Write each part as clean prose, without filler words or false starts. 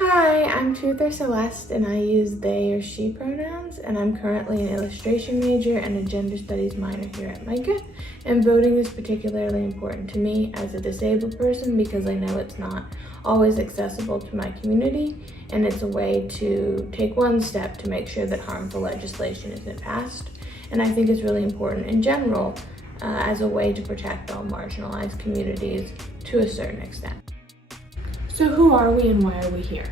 Hi, I'm Tooth or Celeste, and I use they or she pronouns, and I'm currently an illustration major and a gender studies minor here at MICA, and voting is particularly important to me as a disabled person because I know it's not always accessible to my community, and it's a way to take one step to make sure that harmful legislation isn't passed, and I think it's really important in general as a way to protect all marginalized communities to a certain extent. So who are we and why are we here?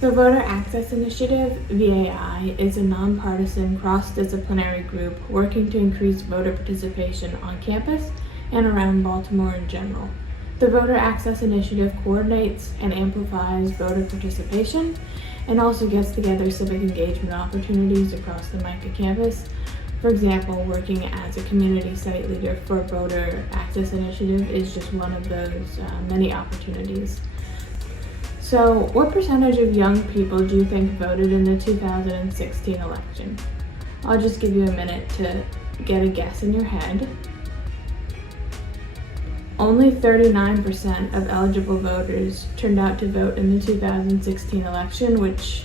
The Voter Access Initiative, VAI, is a nonpartisan, cross-disciplinary group working to increase voter participation on campus and around Baltimore in general. The Voter Access Initiative coordinates and amplifies voter participation and also gets together civic engagement opportunities across the MICA campus. For example, working as a community site leader for Voter Access Initiative is just one of those many opportunities. So, what percentage of young people do you think voted in the 2016 election? I'll just give you a minute to get a guess in your head. Only 39% of eligible voters turned out to vote in the 2016 election, which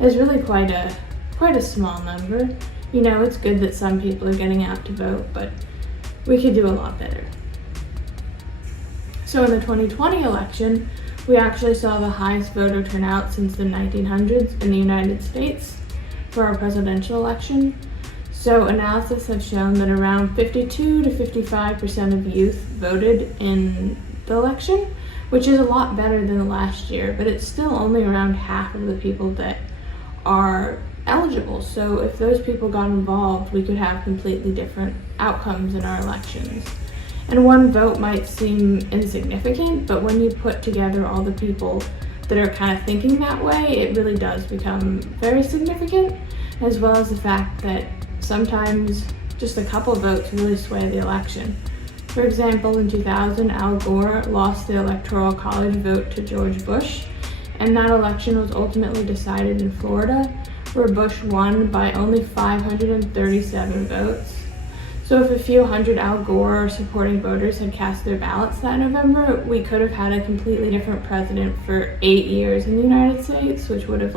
is really quite a small number. You know, it's good that some people are getting out to vote, but we could do a lot better. So in the 2020 election, we actually saw the highest voter turnout since the 1900s in the United States for our presidential election. So analysis have shown that around 52 to 55% of youth voted in the election, which is a lot better than last year, but it's still only around half of the people that are eligible. So if those people got involved, we could have completely different outcomes in our elections. And one vote might seem insignificant, but when you put together all the people that are kind of thinking that way, it really does become very significant, as well as the fact that sometimes just a couple votes really sway the election. For example, in 2000, Al Gore lost the Electoral College vote to George Bush, and that election was ultimately decided in Florida, where Bush won by only 537 votes. So if a few hundred Al Gore supporting voters had cast their ballots that November, we could have had a completely different president for 8 years in the United States, which would have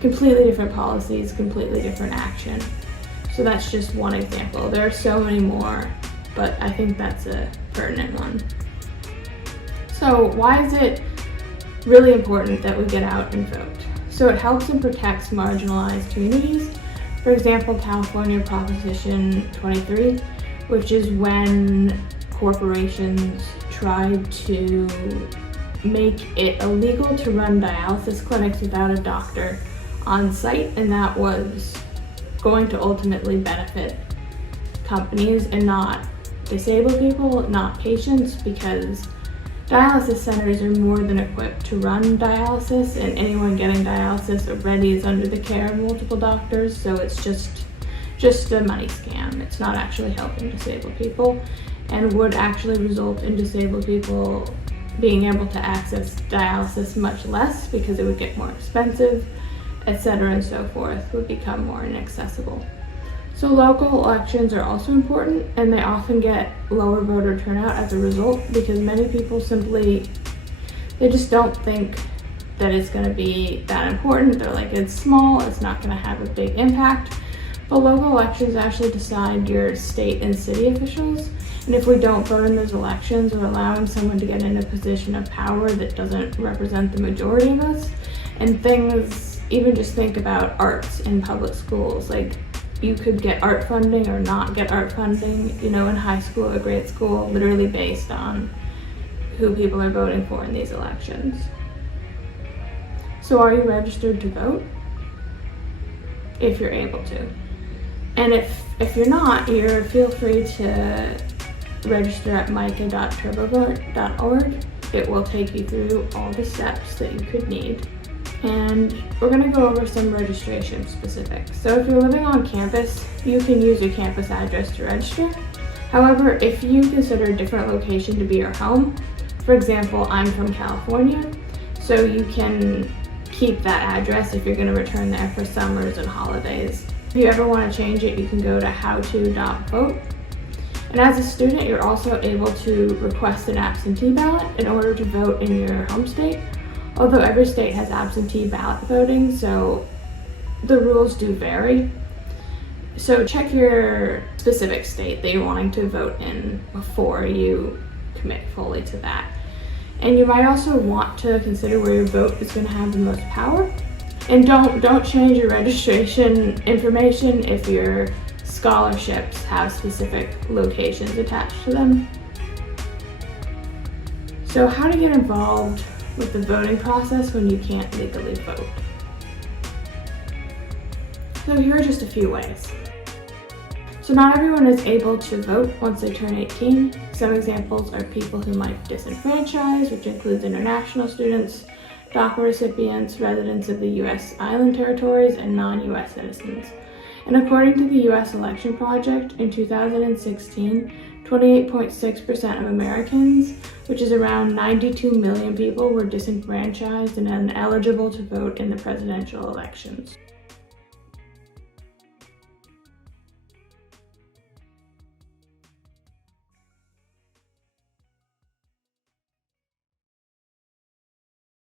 completely different policies, completely different action. So that's just one example. There are so many more, but I think that's a pertinent one. So why is it really important that we get out and vote? So it helps and protects marginalized communities. For example, California Proposition 23, which is when corporations tried to make it illegal to run dialysis clinics without a doctor on site, and that was going to ultimately benefit companies and not disabled people, not patients, because dialysis centers are more than equipped to run dialysis, and anyone getting dialysis already is under the care of multiple doctors, so it's just a money scam. It's not actually helping disabled people, and would actually result in disabled people being able to access dialysis much less because it would get more expensive, etc. and so forth, would become more inaccessible. So local elections are also important, and they often get lower voter turnout as a result because many people they just don't think that it's going to be that important. They're like, it's small, it's not going to have a big impact. But local elections actually decide your state and city officials, and if we don't vote in those elections, we're allowing someone to get in a position of power that doesn't represent the majority of us. And things, even just think about arts in public schools, you could get art funding or not get art funding, in high school or grade school, literally based on who people are voting for in these elections. So are you registered to vote? If you're able to. And if you're not, feel free to register at mica.edu. It will take you through all the steps that you could need. And we're going to go over some registration specifics. So if you're living on campus, you can use your campus address to register. However, if you consider a different location to be your home, for example, I'm from California, so you can keep that address if you're going to return there for summers and holidays. If you ever want to change it, you can go to howto.vote. And as a student, you're also able to request an absentee ballot in order to vote in your home state, although every state has absentee ballot voting, so the rules do vary. So check your specific state that you're wanting to vote in before you commit fully to that. And you might also want to consider where your vote is going to have the most power. And don't change your registration information if your scholarships have specific locations attached to them. So how to get involved with the voting process when you can't legally vote? So here are just a few ways. So not everyone is able to vote once they turn 18. Some examples are people who might be disenfranchised, which includes international students, DACA recipients, residents of the U.S. island territories, and non-U.S. citizens. And according to the U.S. Election Project, in 2016, 28.6% of Americans, which is around 92 million people, were disenfranchised and ineligible to vote in the presidential elections.